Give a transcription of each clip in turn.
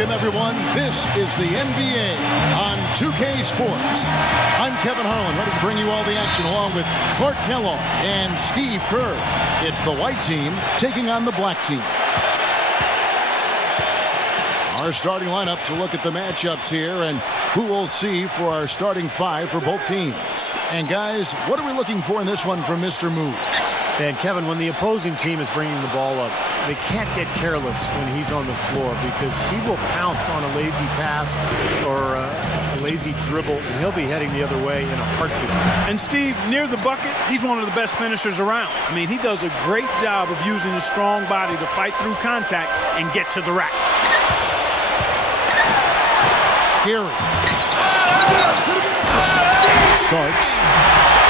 Welcome, everyone. This is the NBA on 2K Sports. I'm Kevin Harlan, ready to bring you all the action along with Clark Kellogg and Steve Kerr. It's the white team taking on the black team. Our starting lineups will look at the matchups here and who we'll see for our starting five for both teams. And guys, what are we looking for in this one from Mr. Moves? And Kevin, when the opposing team is bringing the ball up, they can't get careless when he's on the floor because he will pounce on a lazy pass or a lazy dribble, and he'll be heading the other way in a heartbeat. And Steve, near the bucket, he's one of the best finishers around. I mean, he does a great job of using his strong body to fight through contact and get to the rack. Gary. Starks.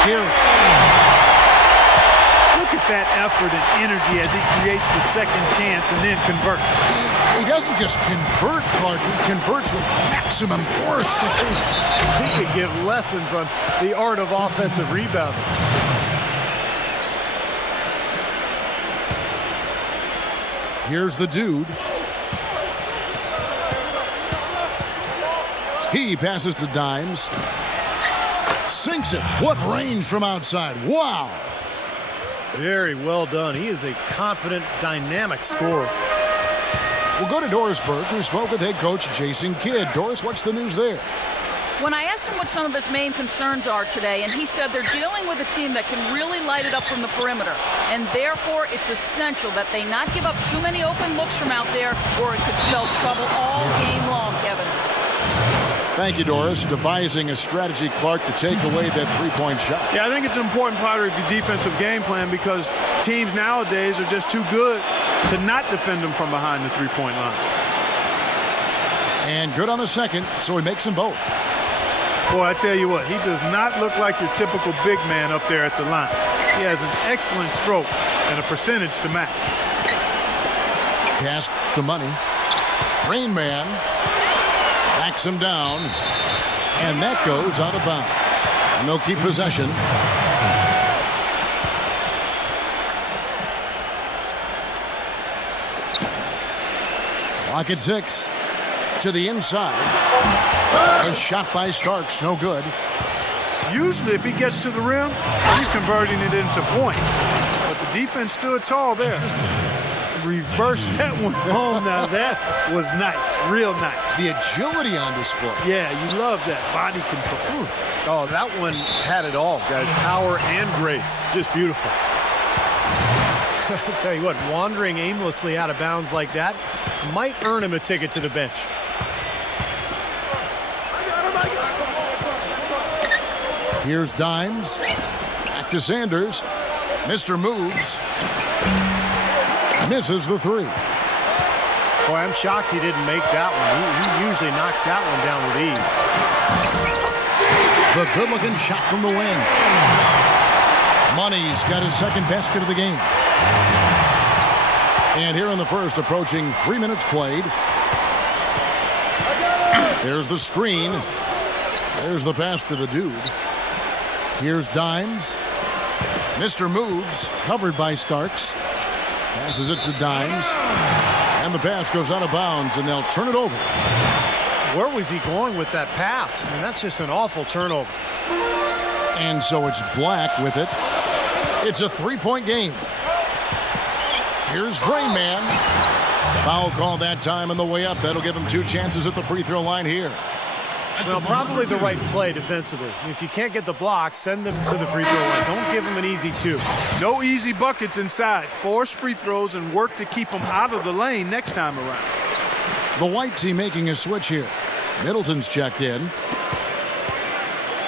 Gary. Look at that effort and energy as he creates the second chance and then converts. He doesn't just convert, Clark. He converts with maximum force. He could give lessons on the art of offensive rebounding. Here's the dude. He passes to Dimes. Sinks it. What range from outside. Wow. Very well done. He is a confident, dynamic scorer. We'll go to Dorisburg, who spoke with head coach Jason Kidd. Doris, what's the news there? When I asked him what some of his main concerns are today, and he said they're dealing with a team that can really light it up from the perimeter. And therefore, it's essential that they not give up too many open looks from out there, or it could spell trouble all game long, Kevin. Thank you, Doris. Devising a strategy, Clark, to take away that three-point shot. Yeah, I think it's an important part of your defensive game plan because teams nowadays are just too good to not defend them from behind the three-point line. And good on the second, so he makes them both. Boy, I tell you what, he does not look like your typical big man up there at the line. He has an excellent stroke and a percentage to match. Pass to Money. Rain Man. Backs him down, and that goes out of bounds. And they'll keep possession. Clock at 6. To the inside. A shot by Starks, no good. Usually if he gets to the rim, he's converting it into points. But the defense stood tall there. Reverse that one home. Now that was nice, real nice. The agility on display. Yeah, you love that body control. Oh, that one had it all, guys. Power and grace. Just beautiful. I'll tell you what, wandering aimlessly out of bounds like that might earn him a ticket to the bench. Here's Dimes. Back to Sanders. Mr. Moves. Misses the three. Boy, I'm shocked he didn't make that one. He usually knocks that one down with ease. The good-looking shot from the wing. Money's got his second basket of the game. And here in the first, approaching 3 minutes played. There's the screen. There's the pass to the dude. Here's Dimes. Mr. Moves, covered by Starks. Passes it to Dimes. And the pass goes out of bounds, and they'll turn it over. Where was he going with that pass? I mean, that's just an awful turnover. And so it's Black with it. It's a three-point game. Here's Rain Man. Foul call that time on the way up. That'll give him 2 chances at the free throw line here. Well, probably the right play defensively. If you can't get the block, send them to the free throw line. Don't give them an easy 2. No easy buckets inside. Force free throws and work to keep them out of the lane next time around. The white team making a switch here. Middleton's checked in.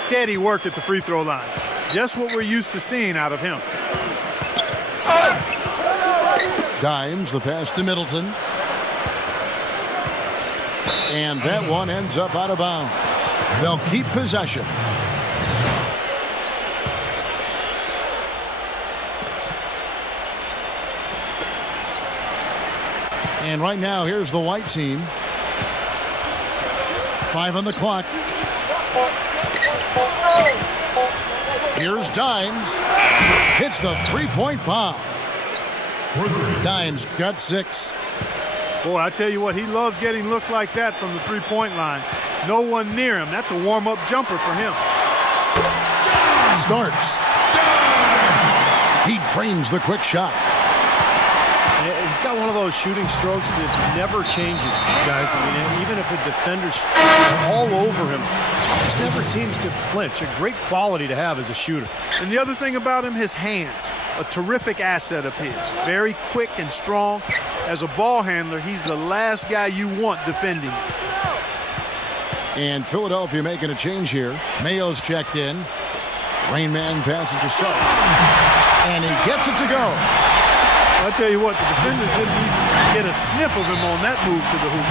Steady work at the free throw line. Just what we're used to seeing out of him. Dimes, the pass to Middleton. And that one ends up out of bounds. They'll keep possession. And right now, here's the white team. 5 on the clock. Here's Dimes. Hits the three-point bomb. Dimes got 6. Boy, I tell you what, he loves getting looks like that from the three-point line. No one near him. That's a warm-up jumper for him. Starks. He drains the quick shot. He's got one of those shooting strokes that never changes, guys. I mean, even if a defender's all over him, he just never seems to flinch. A great quality to have as a shooter. And the other thing about him, his hand. A terrific asset of his. Very quick and strong. As a ball handler, he's the last guy you want defending. And Philadelphia making a change here. Mayo's checked in. Rain Man passes to Starks. And he gets it to go. I'll tell you what, the defenders didn't even get a sniff of him on that move to the hoop.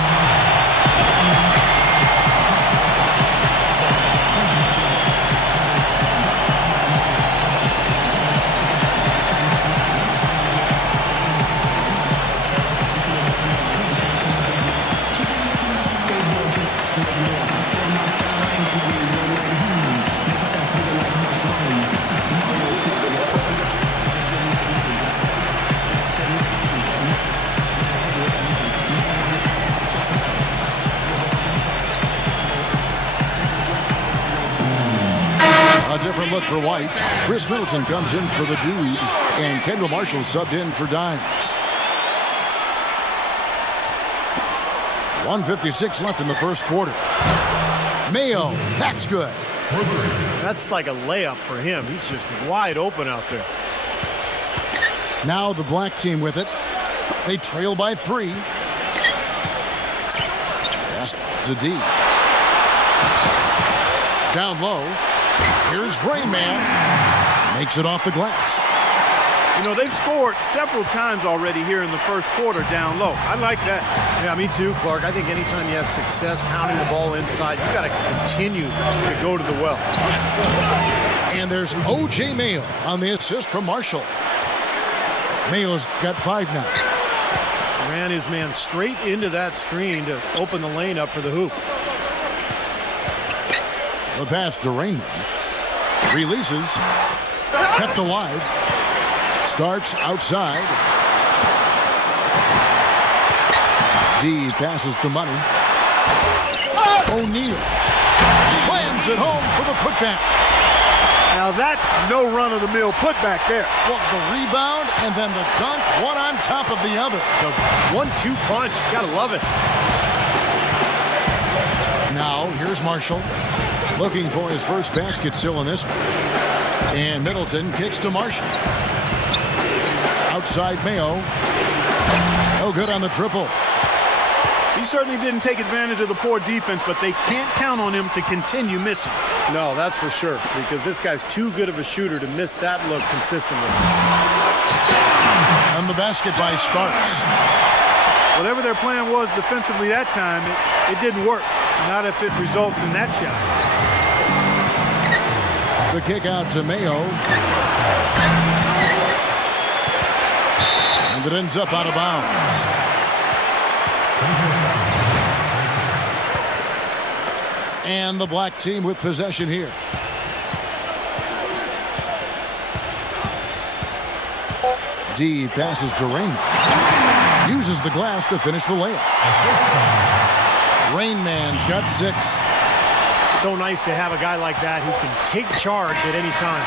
A different look for White. Chris Middleton comes in for the Dude, and Kendall Marshall subbed in for Dimes. 1:56 left in the first quarter. Mayo, that's good. That's like a layup for him. He's just wide open out there. Now the black team with it. They trail by 3. Pass to D. Down low. Here's Rain Man. Makes it off the glass. You know, they've scored several times already here in the first quarter down low. I like that. Yeah, me too, Clark. I think anytime you have success pounding the ball inside, you got to continue to go to the well. And there's O.J. Mayo on the assist from Marshall. Mayo's got 5 now. Ran his man straight into that screen to open the lane up for the hoop. The pass to Rain Man. Releases. Kept alive. Starks outside. D passes to Money. O'Neal slams it home for the putback. Now that's no run-of-the-mill putback there. Well, the rebound and then the dunk, one on top of the other. The 1-2 punch. Gotta love it. Now here's Marshall. Looking for his first basket still in this one. And Middleton kicks to Marshall. Outside Mayo. No good on the triple. He certainly didn't take advantage of the poor defense, but they can't count on him to continue missing. No, that's for sure, because this guy's too good of a shooter to miss that look consistently. And the basket by Starks. Whatever their plan was defensively that time, it didn't work. Not if it results in that shot. The kick out to Mayo. And it ends up out of bounds. And the black team with possession here. D passes to Rain Man. Uses the glass to finish the layup. Rain Man's got 6. So nice to have a guy like that who can take charge at any time.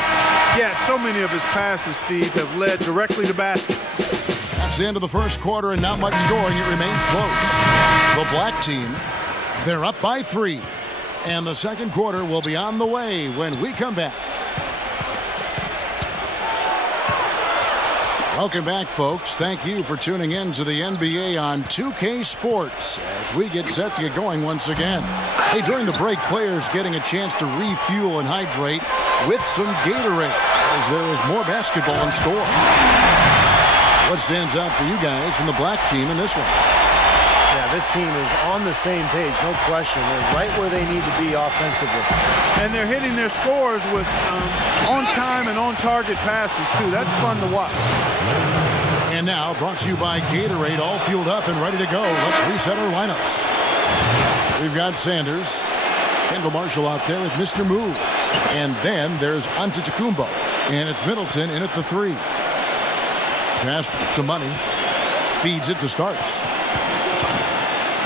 Yeah, so many of his passes, Steve, have led directly to baskets. That's the end of the first quarter, and not much scoring. It remains close. The black team, they're up by 3. And the second quarter will be on the way when we come back. Welcome back, folks. Thank you for tuning in to the NBA on 2K Sports as we get set to get going once again. Hey, during the break, players getting a chance to refuel and hydrate with some Gatorade as there is more basketball in store. What stands out for you guys from the black team in this one? Yeah, this team is on the same page, no question. They're right where they need to be offensively. And they're hitting their scores with on-time and on-target passes, too. That's fun to watch. And now, brought to you by Gatorade, all fueled up and ready to go. Let's reset our lineups. We've got Sanders, Kendall Marshall out there with Mr. Moves. And then there's Antetokounmpo. And it's Middleton in at the 3. Pass to Money. Feeds it to Starks.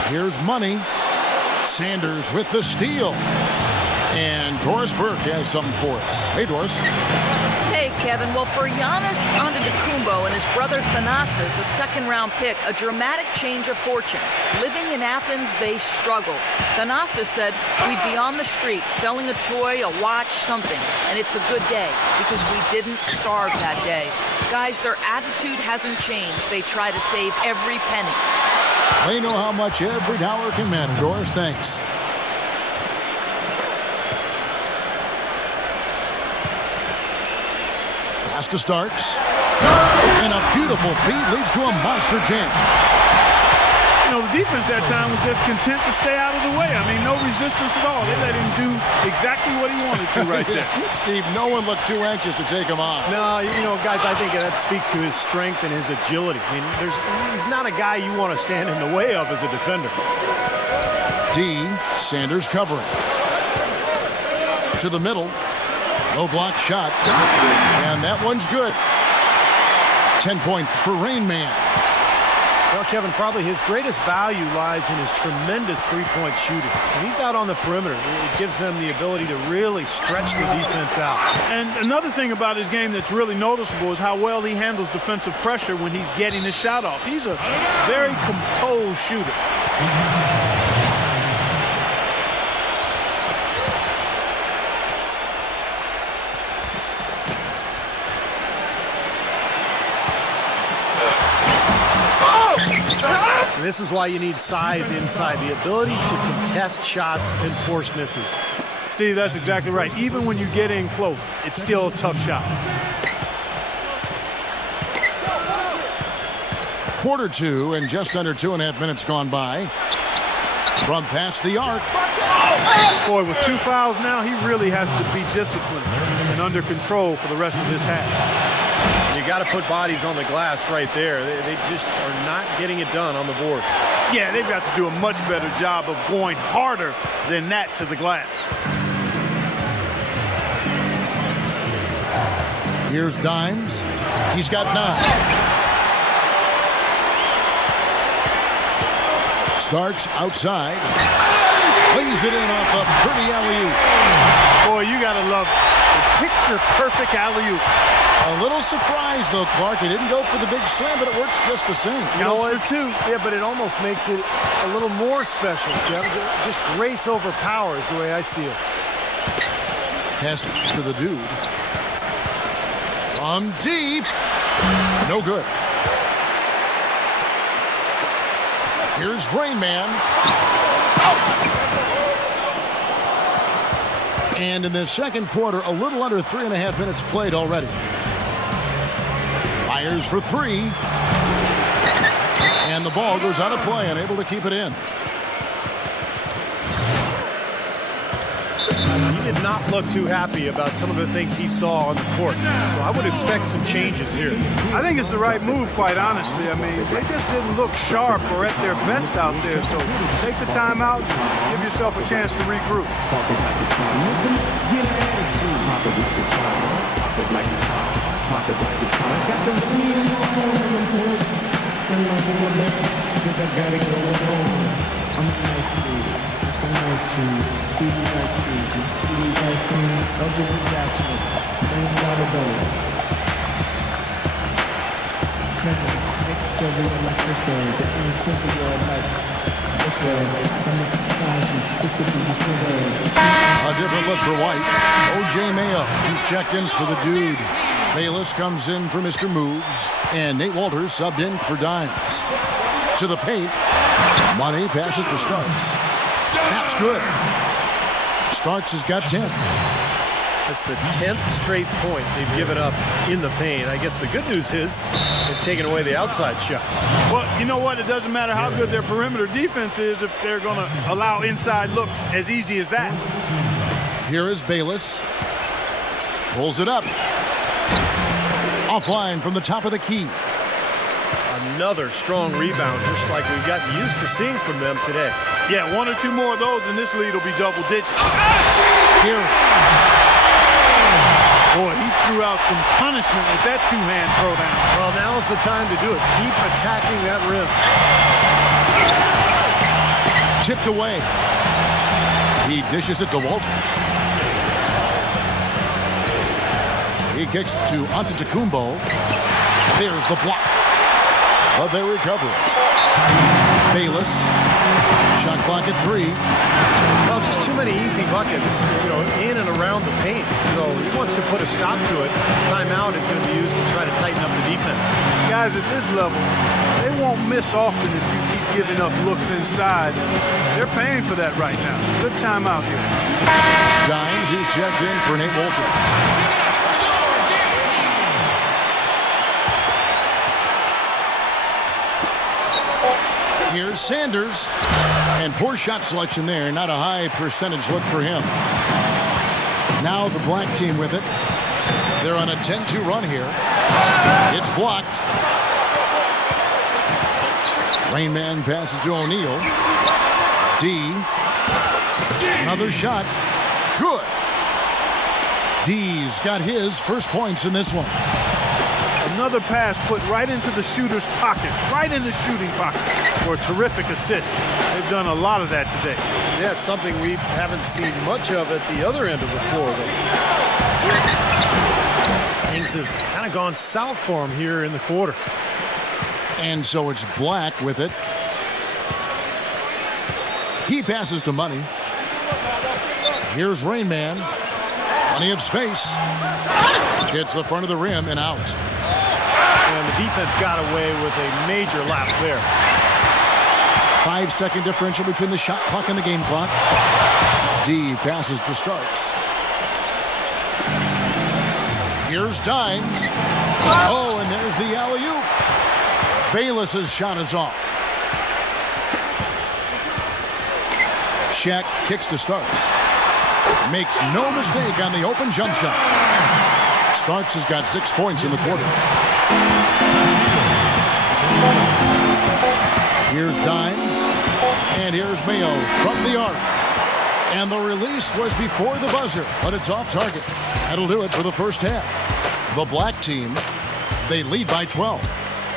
Here's Money. Sanders with the steal. And Doris Burke has something for us. Hey, Doris. Hey, Kevin. Well, for Giannis Antetokounmpo and his brother Thanasis, a second-round pick, a dramatic change of fortune. Living in Athens, they struggled. Thanasis said, we'd be on the street selling a toy, a watch, something. And it's a good day because we didn't starve that day. Guys, their attitude hasn't changed. They try to save every penny. They know how much every dollar can matter, Doris. Thanks. Pass to Starks. And a beautiful feed leads to a monster jam. You know, the defense that time was just content to stay out of the way. I mean, no resistance at all. They let him do exactly what he wanted to right there. Steve, no one looked too anxious to take him on. No, you know, guys, I think that speaks to his strength and his agility. I mean, he's not a guy you want to stand in the way of as a defender. Sanders covering. To the middle. Low block shot. And that one's good. 10 points for Rain Man. Well, Kevin, probably his greatest value lies in his tremendous three-point shooting. When he's out on the perimeter, it gives them the ability to really stretch the defense out. And another thing about his game that's really noticeable is how well he handles defensive pressure when he's getting his shot off. He's a very composed shooter. And this is why you need size inside, the ability to contest shots and force misses. Steve, that's exactly right. Even when you get in close, it's still a tough shot. Quarter two and just under 2.5 minutes gone by. From past the arc. Boy, with 2 fouls now, he really has to be disciplined and under control for the rest of this half. You got to put bodies on the glass right there. They just are not getting it done on the board. Yeah, they've got to do a much better job of going harder than that to the glass. Here's Dimes. He's got 9. Starks outside. Lays it in off a pretty alley-oop. Boy, you got to love the picture-perfect alley-oop. A little surprised, though, Clark. He didn't go for the big slam, but it works just the same. You know what? Yeah, but it almost makes it a little more special, Kevin. Just grace over power is the way I see it. Pass to the dude. From deep. No good. Here's Rain Man. And in the second quarter, a little under 3.5 minutes played already. Fires for 3. And the ball goes out of play, unable to keep it in. He did not look too happy about some of the things he saw on the court. So I would expect some changes here. I think it's the right move, quite honestly. I mean, they just didn't look sharp or at their best out there. So take the time out, give yourself a chance to regroup. It's so nice to see these ice creams. See these ice creams. Eligible reaction. $1 million. Friendly. Next story in my first songs. The interior of life. This way. I can exercise you. This could be the first A different look for White. O.J. Mayo. He's checked in for the dude. Bayless comes in for Mr. Moves. And Nate Walters subbed in for Dimes. To the paint. Money passes to Starks. That's good. Starks has got 10. That's the 10th straight point they've given up in the paint. I guess the good news is they've taken away the outside shot. Well, you know what? It doesn't matter how good their perimeter defense is if they're going to allow inside looks as easy as that. Here is Bayless. Pulls it up. Offline from the top of the key. Another strong rebound, just like we've gotten used to seeing from them today. Yeah, 1 or 2 more of those, and this lead will be double digits. Here. Boy, he threw out some punishment with that two-hand throwdown. Well, now's the time to do it. Keep attacking that rim. Tipped away. He dishes it to Walters. He kicks it to Antetokounmpo. There's the block. But they recover it. Bayless. Shot clock at 3. Well, just too many easy buckets, in and around the paint. So he wants to put a stop to it. His timeout is going to be used to try to tighten up the defense. Guys at this level, they won't miss often if you keep giving up looks inside. They're paying for that right now. Good timeout here. Dimes, he's checked in for Nate Walters. Here's Sanders, and poor shot selection there. Not a high percentage look for him. Now the black team with it. They're on a 10-2 run here. It's blocked. Rain Man passes to O'Neal. D. Another shot. Good. D's got his first points in this one. Another pass put right into the shooter's pocket, right in the shooting pocket for a terrific assist. They've done a lot of that today. Yeah, it's something we haven't seen much of at the other end of the floor, though. Things have kind of gone south for him here in the quarter. And so it's Black with it. He passes to Money. Here's Rain Man. Plenty of space. Hits the front of the rim and out. And the defense got away with a major lapse there. 5-second differential between the shot clock and the game clock. D passes to Starks. Here's Dimes. Oh, and there's the alley-oop. Bayless's shot is off. Shaq kicks to Starks. Makes no mistake on the open jump shot. Starks has got 6 points in the quarter. Here's Dimes. And here's Mayo from the arc. And the release was before the buzzer, but it's off target. That'll do it for the first half. The black team, they lead by 12.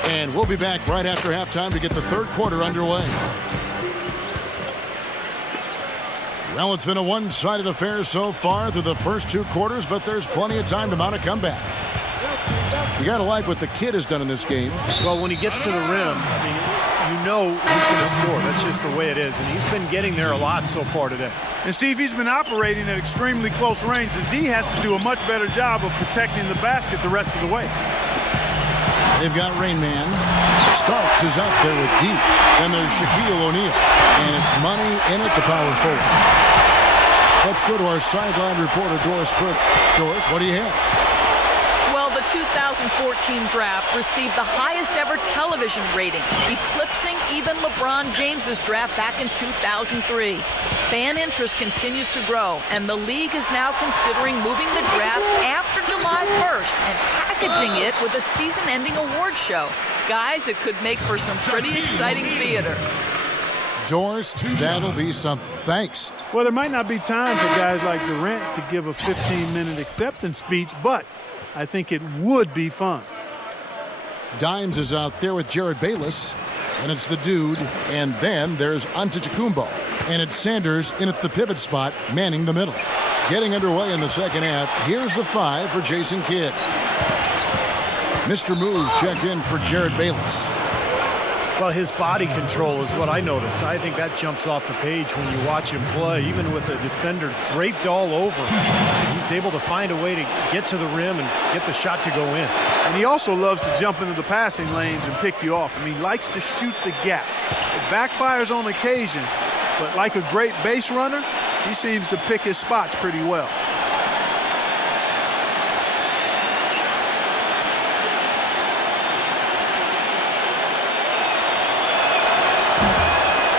And we'll be back right after halftime to get the third quarter underway. Well, it's been a one-sided affair so far through the first 2 quarters, but there's plenty of time to mount a comeback. You got to like what the kid has done in this game. Well, when he gets to the rim, I mean, you know he's going to score. That's just the way it is, and he's been getting there a lot so far today. And, Steve, he's been operating at extremely close range, and D has to do a much better job of protecting the basket the rest of the way. They've got Rain Man. Starks is out there with D. Then there's Shaquille O'Neal. And it's Money in at the power forward. Let's go to our sideline reporter, Doris Burke. Doris, what do you have? Well, the 2014 draft received the highest ever television ratings, eclipsing even LeBron James's draft back in 2003. Fan interest continues to grow, and the league is now considering moving the draft after July 1st and packaging it with a season-ending award show. Guys, it could make for some pretty exciting theater. Doris, that'll be something. Thanks. Well, there might not be time for guys like Durant to give a 15-minute acceptance speech, but I think it would be fun. Dimes is out there with Jared Bayless, and it's the dude, and then there's Antetokounmpo, and it's Sanders in at the pivot spot, manning the middle. Getting underway in the second half, here's the 5 for Jason Kidd. Mr. Moves check in for Jared Bayless. Well, his body control is what I notice. I think that jumps off the page when you watch him play, even with the defender draped all over him. He's able to find a way to get to the rim and get the shot to go in. And he also loves to jump into the passing lanes and pick you off. I mean, he likes to shoot the gap. It backfires on occasion, but like a great base runner, he seems to pick his spots pretty well.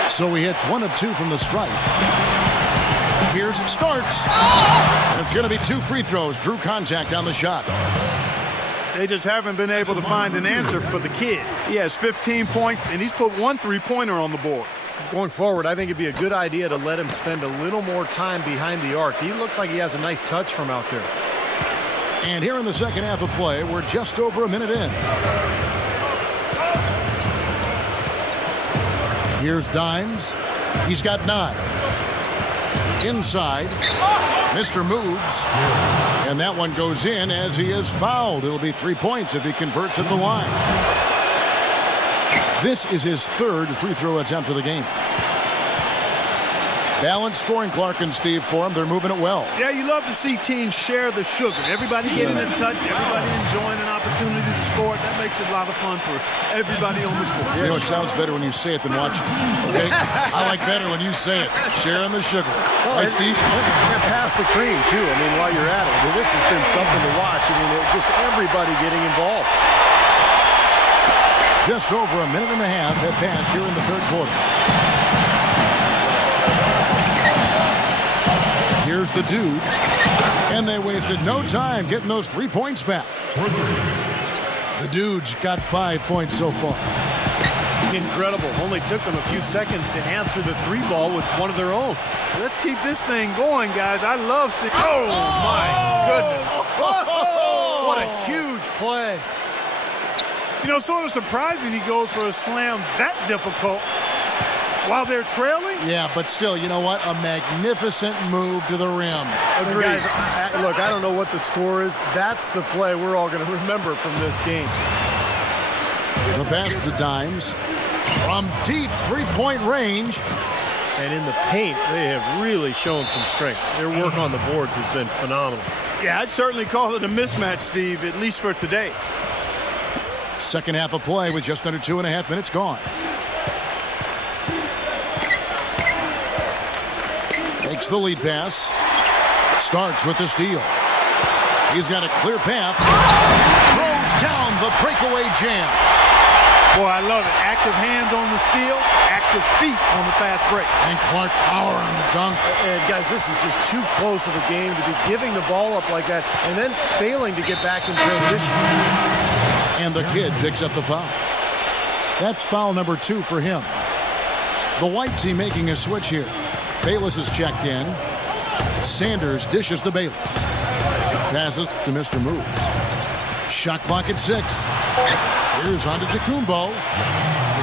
So he hits 1 of 2 from the stripe. Here's Starks. And it's going to be 2 free throws. Drew contact on the shot. They just haven't been able to find an answer for the kid. He has 15 points, and he's put 1 3-pointer on the board. Going forward, I think it'd be a good idea to let him spend a little more time behind the arc. He looks like he has a nice touch from out there. And here in the second half of play, we're just over a minute in. Here's Dimes. He's got 9. Inside, Mr. Moves. And that one goes in as he is fouled. It'll be 3 points if he converts at the line. This is his 3rd free throw attempt of the game. Balanced scoring, Clark and Steve, for him. They're moving it well. Yeah, you love to see teams share the sugar. Everybody getting in touch, everybody enjoying an opportunity to score. That makes it a lot of fun for everybody on the court. You know, it sounds better when you say it than watch it. Okay? I like better when you say it. Sharing the sugar. Right, Steve? And pass the cream, too. I mean, while you're at it. I mean, this has been something to watch. I mean, just everybody getting involved. Just over a minute and a half had passed here in the 3rd quarter. Here's the dude. And they wasted no time getting those 3 points back. The dude's got 5 points so far. Incredible. Only took them a few seconds to answer the 3-ball with one of their own. Let's keep this thing going, guys. I love seeing... Oh, my goodness. What a huge play. You know, sort of surprising he goes for a slam that difficult while they're trailing. Yeah, but still, you know what? A magnificent move to the rim. Agreed. Guys, look, I don't know what the score is. That's the play we're all going to remember from this game. The pass to Dimes from deep 3-point range. And in the paint, they have really shown some strength. Their work on the boards has been phenomenal. Yeah, I'd certainly call it a mismatch, Steve, at least for today. Second half of play with just under 2.5 minutes gone. Takes the lead pass. Starks with the steal. He's got a clear path. Throws down the breakaway jam. Boy, I love it. Active hands on the steal, active feet on the fast break. And Clark power on the dunk. And guys, this is just too close of a game to be giving the ball up like that and then failing to get back in transition. And the kid picks up the foul. That's foul number 2 for him. The white team making a switch here. Bayless is checked in. Sanders dishes to Bayless. Passes to Mr. Moves. Shot clock at 6. Here's on to Tacumbo.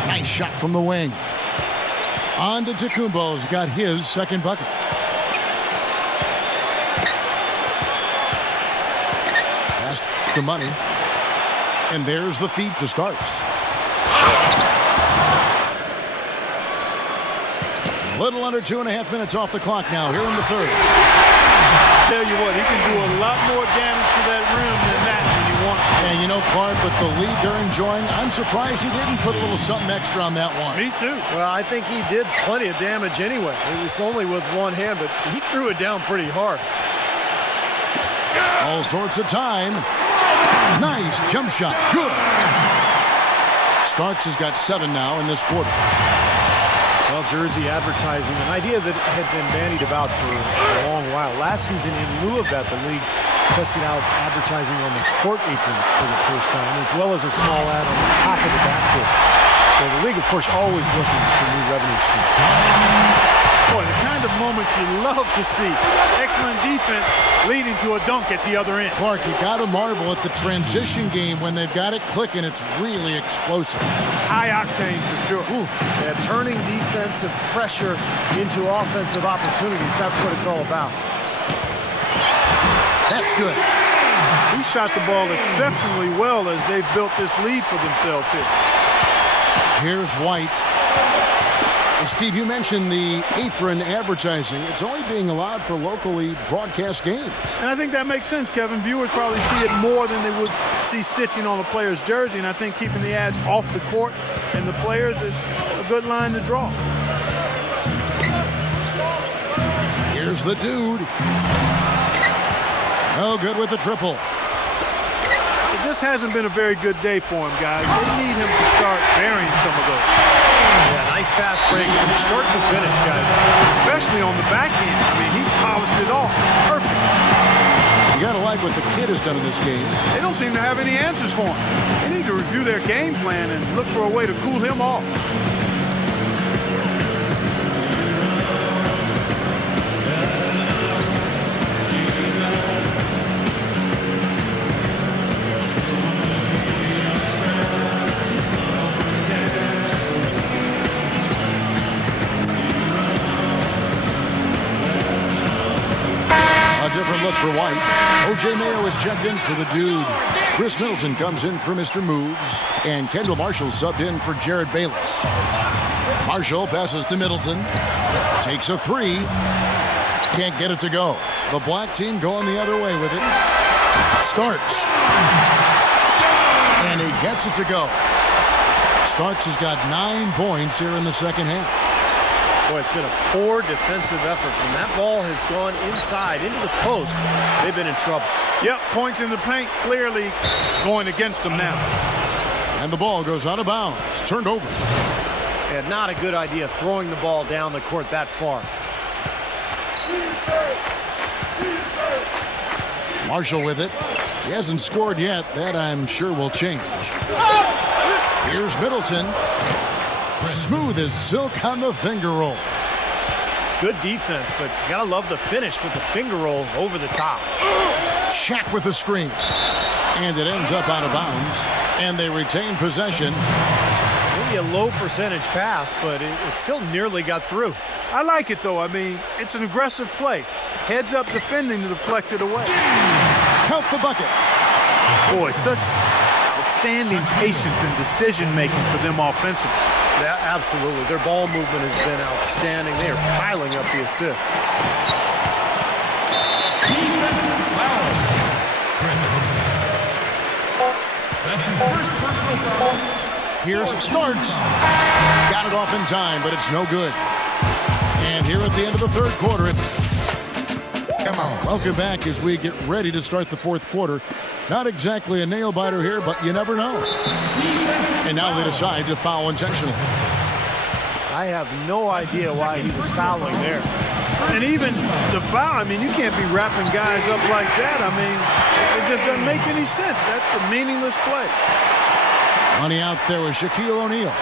Nice shot from the wing. On to Tacumbo's got his second bucket. Pass to Money. And there's the feed to Starks. A little under 2.5 minutes off the clock now here in the 3rd. Tell you what, he can do a lot more damage to that rim than that when he wants to. And you know, Clark, with the lead they're enjoying, I'm surprised he didn't put a little something extra on that one. Me too. Well, I think he did plenty of damage anyway. It was only with one hand, but he threw it down pretty hard. All sorts of time. Nice jump shot. Good. Starks has got 7 now in this quarter. Well, jersey advertising, an idea that had been bandied about for a long while. Last season, in lieu of that, the league tested out advertising on the court apron for the first time, as well as a small ad on the top of the backboard. So the league, of course, always looking for new revenue streams. Boy, the kind of moments you love to see. Excellent defense leading to a dunk at the other end. Clark, you got to marvel at the transition game when they've got it clicking. It's really explosive. High octane for sure. Oof. Yeah, turning defensive pressure into offensive opportunities. That's what it's all about. That's good. He shot the ball exceptionally well as they've built this lead for themselves here. Here's White. And Steve, you mentioned the apron advertising. It's only being allowed for locally broadcast games. And I think that makes sense, Kevin. Viewers probably see it more than they would see stitching on a player's jersey. And I think keeping the ads off the court and the players is a good line to draw. Here's the dude. No good with the triple. It just hasn't been a very good day for him, guys. They need him to start burying some of those. Yeah, nice fast break from start to finish, guys. Especially on the back end. I mean, he polished it off. Perfect. You got to like what the kid has done in this game. They don't seem to have any answers for him. They need to review their game plan and look for a way to cool him off. up for White. O.J. Mayo is checked in for the dude. Chris Middleton comes in for Mr. Moves. And Kendall Marshall subbed in for Jared Bayless. Marshall passes to Middleton. Takes a three. Can't get it to go. The black team going the other way with it. Starks. And he gets it to go. Starks has got 9 points here in the second half. Boy, it's been a poor defensive effort. When that ball has gone inside into the post, they've been in trouble. Yep, points in the paint clearly going against them now. And the ball goes out of bounds. Turned over. And not a good idea throwing the ball down the court that far. Marshall with it. He hasn't scored yet. That, I'm sure, will change. Here's Middleton. Smooth as silk on the finger roll. Good defense, but you gotta love the finish with the finger roll over the top. Shaq with the screen. And it ends up out of bounds. And they retain possession. Maybe a low percentage pass, but it still nearly got through. I like it, though. I mean, it's an aggressive play. Heads up defending to deflect it away. Count the bucket. Boy, such outstanding patience and decision-making for them offensively. Yeah, absolutely. Their ball movement has been outstanding. They are piling up the assists. Defensive foul. That's his first personal foul. Here's Starks. Got it off in time, but it's no good. And here at the end of the third quarter, come on. Welcome back as we get ready to start the fourth quarter. Not exactly a nail-biter here, but you never know. And now they decide to foul intentionally. I have no idea why he was fouling there. And even the foul, I mean, you can't be wrapping guys up like that. I mean, it just doesn't make any sense. That's a meaningless play. Money out there with Shaquille O'Neal.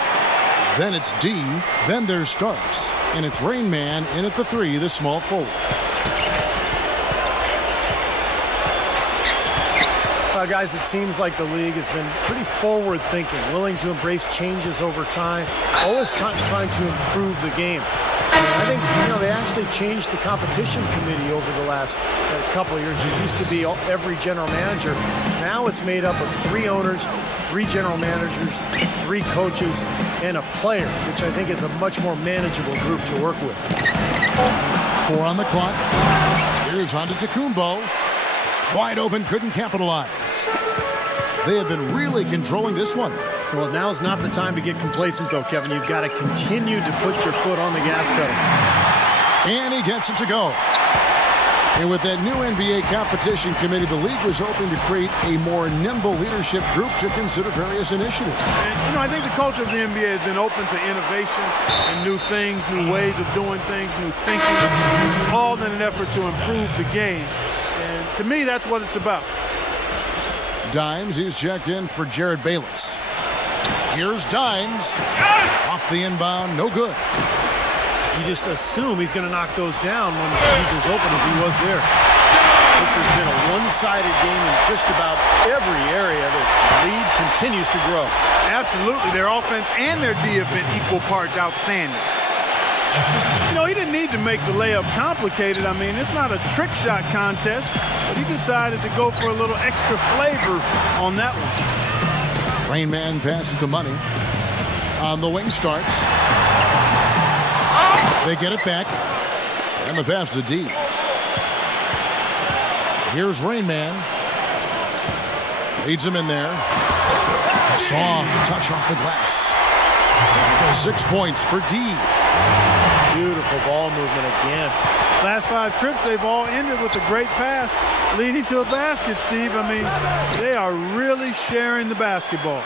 Then it's D. Then there's Starks. And it's Rain Man in at the three, the small forward. Guys, it seems like the league has been pretty forward-thinking, willing to embrace changes over time, always trying to improve the game. I think, they actually changed the competition committee over the last couple of years. It used to be every general manager. Now it's made up of 3 owners, 3 general managers, 3 coaches, and a player, which I think is a much more manageable group to work with. 4 on the clock. Here's Antetokounmpo. Wide open, couldn't capitalize. They have been really controlling this one. Well, now's not the time to get complacent, though, Kevin. You've got to continue to put your foot on the gas pedal. And he gets it to go. And with that new NBA competition committee, the league was hoping to create a more nimble leadership group to consider various initiatives. And, I think the culture of the NBA has been open to innovation and new things, new ways of doing things, new thinking, all in an effort to improve the game. And to me, that's what it's about. Dimes, he's checked in for Jared Bayless. Here's Dimes. Off the inbound, no good. You just assume he's going to knock those down when he's as open as he was there. This has been a one-sided game in just about every area. The lead continues to grow. Absolutely. Their offense and their D have been equal parts outstanding. He didn't need to make the layup complicated. I mean, it's not a trick shot contest, but he decided to go for a little extra flavor on that one. Rain Man passes to Money. On the wing starts. They get it back. And the pass to D. Here's Rain Man. Leads him in there. Soft touch off the glass. 6 points for D. Beautiful ball movement again. Last 5 trips, they've all ended with a great pass leading to a basket, Steve. I mean, they are really sharing the basketball.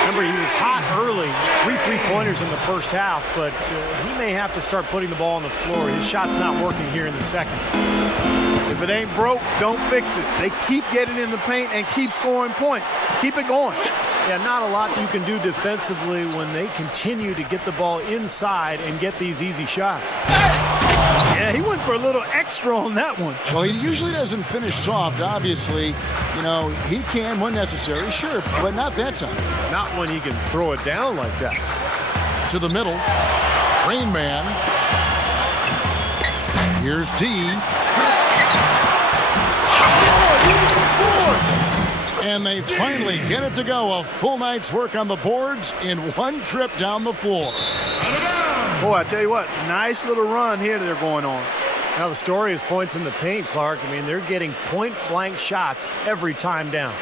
Remember, he was hot early, 3 3-pointers in the first half, but he may have to start putting the ball on the floor. His shot's not working here in the second. If it ain't broke, don't fix it. They keep getting in the paint and keep scoring points. Keep it going. Yeah, not a lot you can do defensively when they continue to get the ball inside and get these easy shots. Yeah, he went for a little extra on that one. Well, he usually doesn't finish soft, obviously. He can when necessary, sure, but not that time. Not when he can throw it down like that. To the middle. Rain Man. Here's D. And they finally get it to go. A full night's work on the boards in one trip down the floor. Boy, I tell you what, nice little run here they're going on. Now the story is points in the paint, Clark. I mean, they're getting point-blank shots every time down.